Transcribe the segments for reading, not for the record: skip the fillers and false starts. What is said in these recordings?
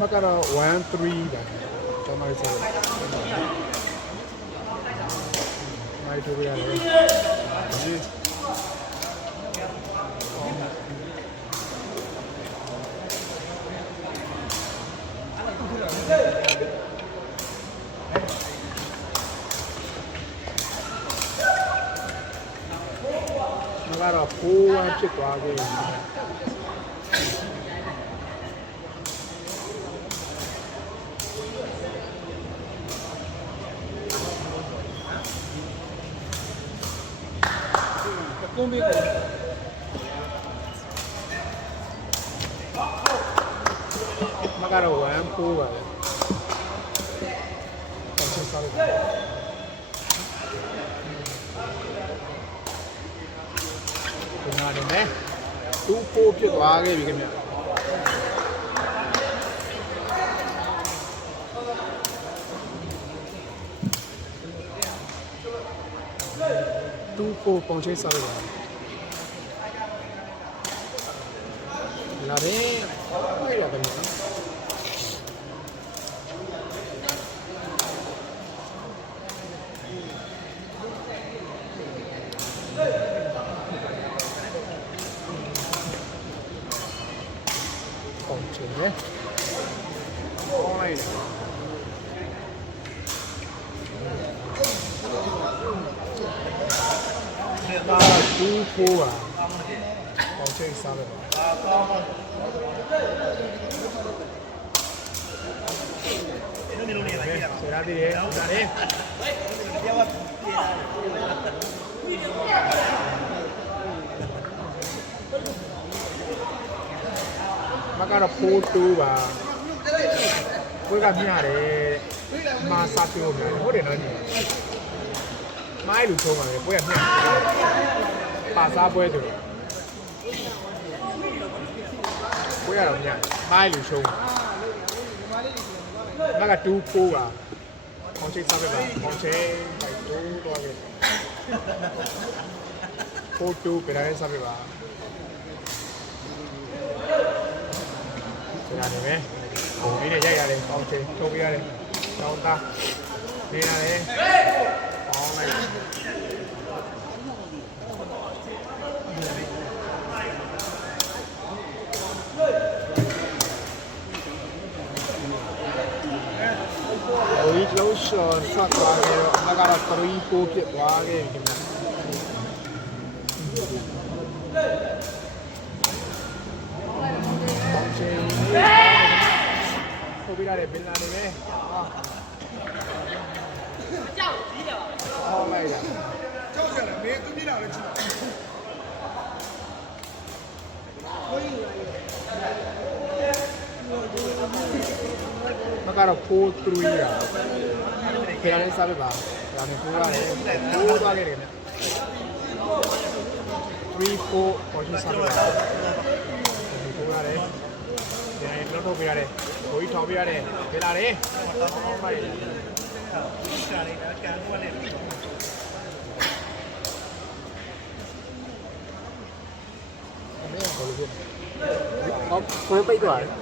မကတော့1 3ပါကျွန်တော်ဆိုမိုက်တို့ရတယ်ဒီကတော့4-1ဖြစ်သွားခဲ့ပြီကုန်းပြီးကိုမကတော့1-4ပါလေဆက်ဆက်စားလို့ဒီမှာနေမယ်2-4ဖြစ်သွားခဲ့ပြီခင်ဗျ2-4ပုံချိတ်စားလို့လာတယ်ဟုတ်ရတယ်ဗျာပုံချိတ်နဲ့ဟောလိုက်တယ်ဒါ2-4ပါပုံချိတ်စားလို့ပါဆရာတည်းရဲ့ဒါလေးမကတော့4-2ပါဘွေးကမြရတယ်မာစာပြောမယ်ဟုတ်တယ်နော်ညီမိုင်းလူချုံးပါလေဘွေးကမြပါစားပွဲဆိုဘွေးကတော့မြမိုင်းလူချုံးမက2-4ပါခေါင်းချိတ်စားပဲပါခေါင်းချိတ်2တော့ပဲ4-2ပြရဲစားပဲပါဆရာနေမယ်ဟိုလေးနဲ့ရိုက်ရတယ်ခေါင်းချိတ်ထုတ်ပြရတယ်တောင်းသားနေရတယ်ပေါင်းလိုက်ဒီလုံးရှော့ဆက်သွားကြတော့အမကတော့3-4ဖြစ်သွားခဲ့ပြီခင်ဗျာချေပို့ပြရတယ်ဘင်လာနေပဲကြောက်ကြီးတယ်ပါဟောလိုက်ရကြောက်ရတယ်မင်းသူပြတာလည်းကြည့်မကတော့4-3ရာဖယ်ရမ်းစားပဲပါဒါနဲ့ပိုးရတယ်ပိုးသွားခဲ့တယ်နဲ့3-4ပေါ်ရှိစားပဲပါပိုးရတယ်ဒီလောက်တော့ပြရတယ်ဘိုးကြီးထောင်ပြရတယ်ဖယ်လာတယ်ဟောလိုက်ရှာလိုက်တာကန်တော့လည်းအဲ့ဒါကိုလည်းဟောကိုယ်ပိတ်သွားတယ်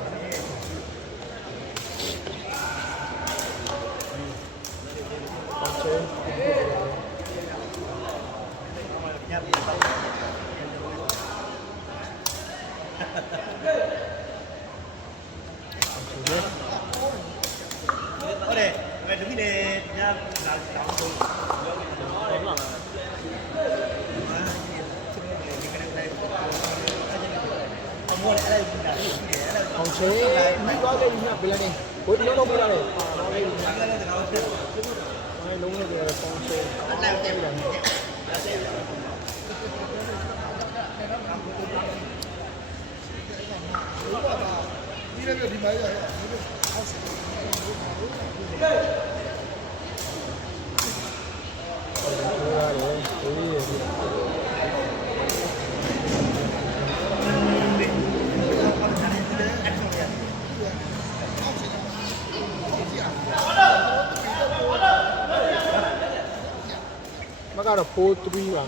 အောင်ချေမိသွားခဲ့ပြီမြတ်ပြလိုက်နေဘိုးဒီလုံးလုံးပြရတယ်တော့လေးလုံးလုံးပြပေါင်းချေအဲ့ဒါတက်ပြီလားဒီလည်းဒီမှာရရအောက်စီမကတော့4-3ပါ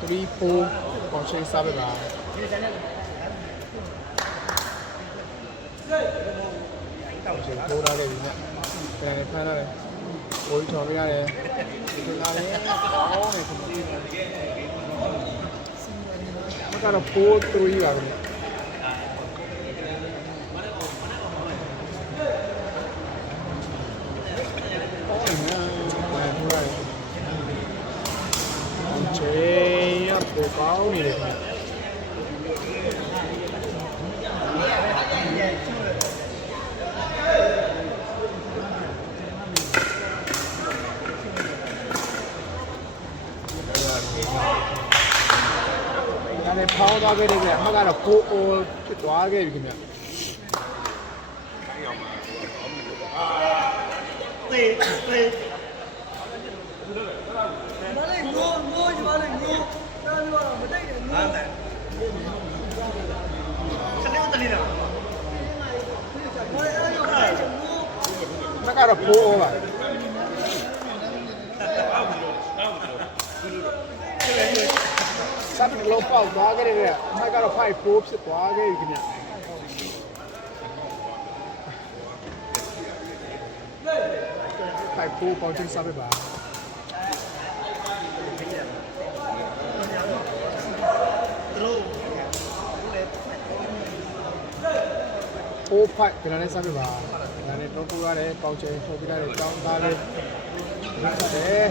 3-4ပေါ်ချိန်စားပဲပါ ချိန်ထိုးထားတယ်ဒီနဲ့ပြန်နေဖမ်းရတယ်ဝိုးချော်ပေးရတယ်ဒီကနေ့ကောင်းတယ်ခင်ဗျမကတော့4-3ပါခင်ဗျချိန်ရပိုကောင်းနေတယ်ခင်ဗျဖောင်းသွားခဲ့တယ်ဗျအမှတ်ကတော့4-0ဖြစ်သွားခဲ့ပြီခင်ဗျမလေးငိုညီမလေးငိုတားလို့မတိတ်နဲ့ငိုတယ်ခလေးတလေးတော့မလေးအဲ့လိုပဲငို အမှတ်ကတော့4-0ပါစပ်လောပေါက်သွားခဲ့တယ်ဗျအမှတ်ကတော့5-4ဖြစ်သွားခဲ့ပြီခင်ဗျ5-4ပေါင်းချင်းစပ်ပဲပါ4-5ပြန်လည်းစပ်ပဲပါဒါနဲ့တော့ပို့ရတယ်ပေါင်းချင်းထုတ်ပြရတယ်တောင်းသားလေးဟုတ်တယ်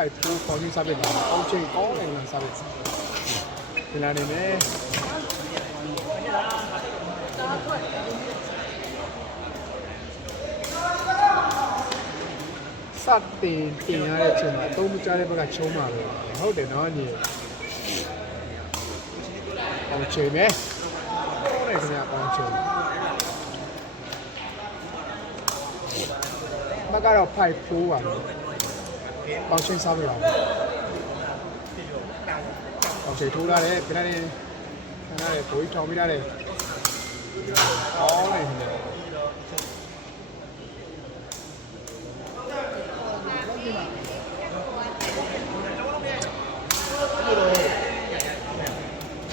5-4ပေါင်းချင်းစပ်ပဲပါပေါင်းချင်းကောင်းတယ်လားစပ်ပဲပြန်လာနေမယ်စတင်တင်ရတဲ့အချိန်မှာအသုံးမကျတဲ့ဘက်ကချုံးပါပဲဟုတ်တယ်နော်ညီအောင်ချိန်မယ်ဟုတ်တယ်ခင်ဗျာအောင်ချိန်မကတော့5-4ပါပေါင်းချင်းစားပြပါပေါင်းချိန်ထိုးလာတယ်ပြန်လာတယ်ဘိုးထောင်ပြရတယ်အော်နေတယ်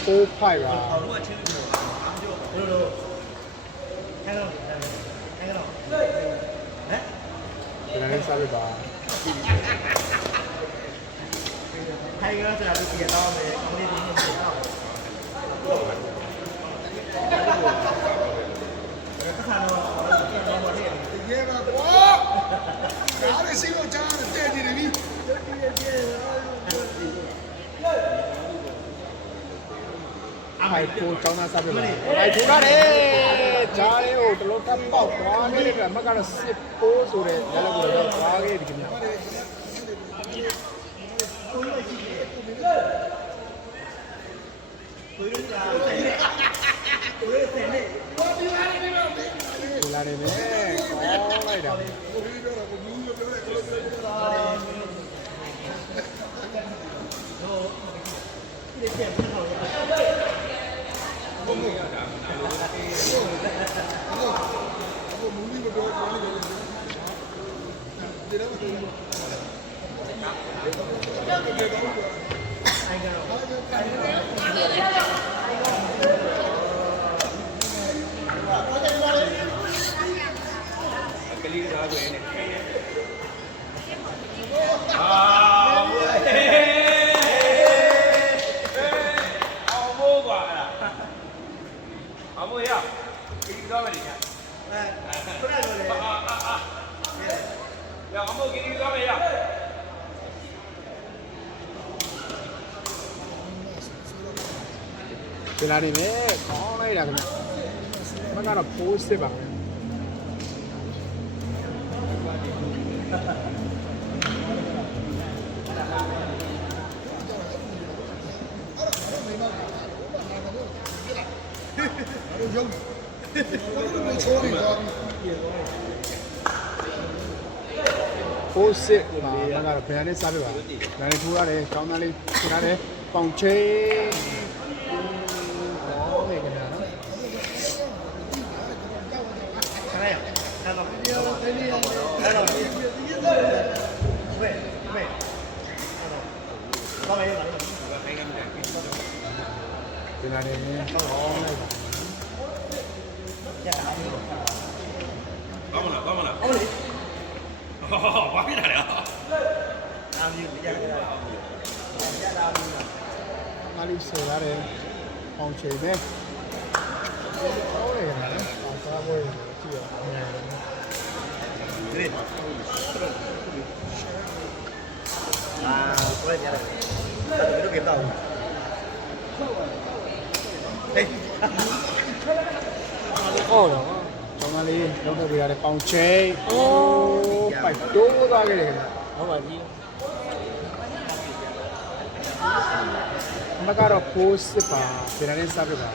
4-5ပါပြန်လာစားပြပါထိုင်ရတာဒီကတော့လေအမေဒီနေ့တော့ခါတော့ဘာလဲတကယ်ကကွာအားရစီလို့ကြားတဲ့တည်းနေပြီ5-4ကျောင်းသားစားပြပါ5-4ရတယ်ဂျားလေးကိုတလုံးထပ်ပေါက်သွားခဲ့တယ်ကအမှတ်ကတော့6-4ဆိုတဲ့ရလကိုတော့သွားခဲ့ပြီခင်ဗျာလာနေမယ်ကောင်းလိုက်တာပြန်လာနေမယ်ကောင်းလိုက်တာခင်ဗျမကတော့4-6ပါ4-6ပါမကတော့ပြန်နေစားပြပါဒါနဲ့ထိုးရတယ်ကောင်းသားလေးထိုးရတယ်ပေါင်ချင်းအဲ့တော့ ဒီလာနေတော့ဟောင်းလိုက်ပါ ကောင်းမလားကောင်းမလားဟုတ်လေဘာဖြစ်တာလဲအာမီရရ ငါလေးဆယ်ရတယ်အောင်ချိန်ပဲဟောရတယ်နော်စားပွဲကြည့်ရအောင် ဒီအာပွဲကြရတယ်ဒါတို့ကတော့ဟေး ဟောတော့ကျောင်းသားလေးလုံးထုတ်ပြရတယ်ပေါင်ချိန်အိုးပိုက်တိုးသွားခဲ့တယ်ခင်ဗျ ဟုတ်ပါကြီး မကတော့ဖိုးစစ်ပါပြန်ရင်းစားပြပါ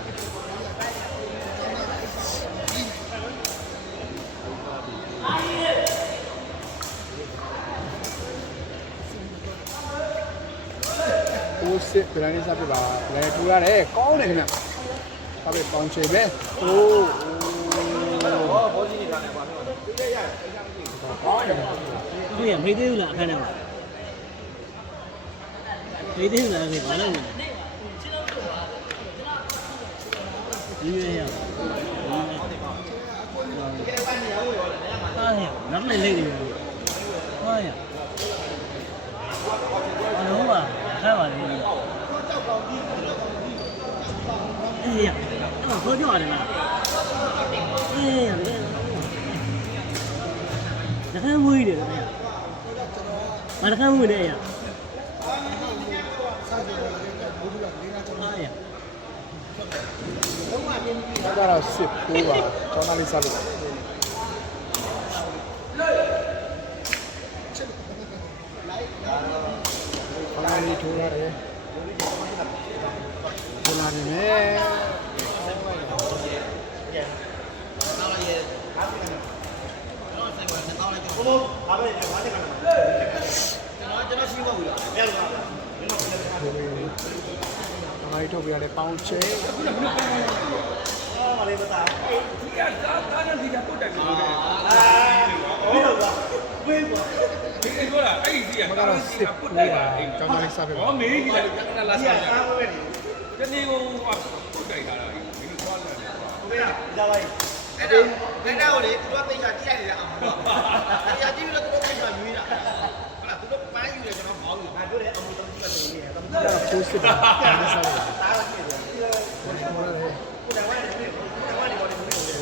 ဖိုးစစ်ပြန်ရင်းစားပြပါလဲထူရတယ်ကောင်းတယ်ခင်ဗျဘာပဲပေါင်ချိန်ပဲဟိုး ဘောကြီးနေတာလည်းပါတော့ဒီရရ ကောင်းတယ် သူရမေးသေးဘူးလားအခန်းထဲမှာမေးသေးဘူးလားဒီဘာလို့လဲဒီရရအားရနောက်လည်းလေးတွေဟာရအလုံးပါခါပါလေအေးရတော့ခေါ်ကြရတယ်လားအေးရတခါမွေးတယ်ဗျာမတခါမွေးတယ်ရအားရ မကတော့စစ်ဖိုးပါကျောင်းသားလေးစားပြပါဘာလေးထိုးရတယ်ဘုလားနေမယ် မိုင်းထုတ်ပြရတယ်ပေါင်ချဲ ဒီကောလားအဲ့ဒီက မကတော့စစ်ဖိုးပါကျောင်းသားလေးစားပြပါ ဟောမေးကြီးလည်းလာစားရတယ်ဒီနေ့ကိုပုတ်တိုက်ထားတာဒီလိုသွားလာတယ်ဟုတ်ကဲ့ဒါလိုက်အဲ့ဒါကိုလေသူကသိချာကြည့်လိုက်တယ်အောင်ပေါ့တရားကြည့်ပြီးတော့သူတို့သိချာရွေးတာဟုတ်လားသူတို့ပန်းယူတယ်ကျွန်တော်မောင်းယူငါပြောတယ်အမှုတော်ကြီးကနေနေတယ် မကတော့ဖိုးစစ်ပါကျောင်းသားစားပြပါ တားလို့ဖြစ်တယ်ကိုယ်တိုင်ဝိုင်းတယ်ကိုယ်တိုင်ဝိုင်းတယ်ကိုယ်တိုင်ဝိုင်းတယ်ကိုယ်တိုင်ဝိုင်းတယ်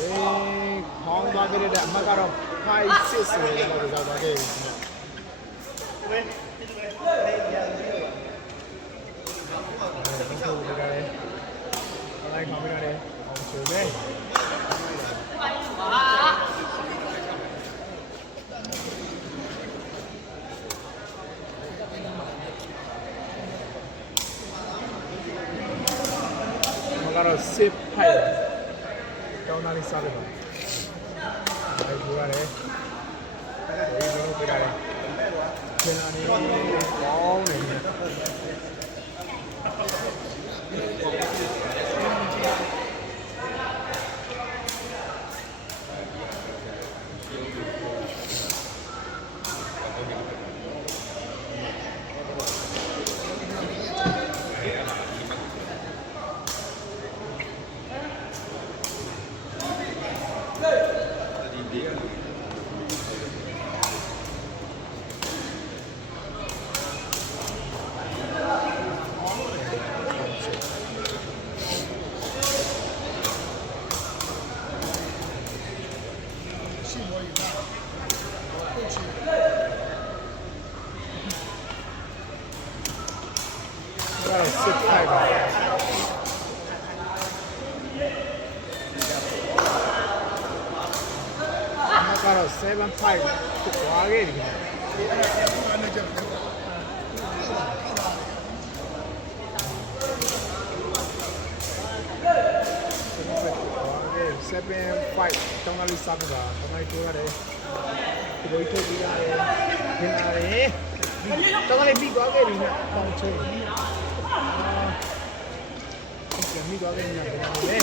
ဟောင်းသွားကြတဲ့အမကတော့5 6ဆိုတော့တော့သွားခဲ့ပြီ ဝင်းဒီလိုပဲနေရတယ် ဟုတ်ကဲ့ရတယ်လိုက်ပါမယ်ရတယ်အောင်ချေပဲမကတော့စစ်ဖိုက်ကျောင်းသားလေးစားပြပါအဲ့ဒီရတယ်ဒီလိုပြရတယ်ကျန်တာနေကောင်းနေတယ်ကတော့စစ်ဖိုက်ပါကတော့7 5ဖြစ်သွားခဲ့ပြီ7 5တောင်းလေးစားပြတာတောင်းလေးထိုးရတယ်ဒီလိုထိုးပြီးရတယ်ခင်းရတယ်တောင်းလေးပြီးသွားခဲ့ပြီနဲ့ပေါင်ချင်းမိသွားခဲ့ပြီနဲ့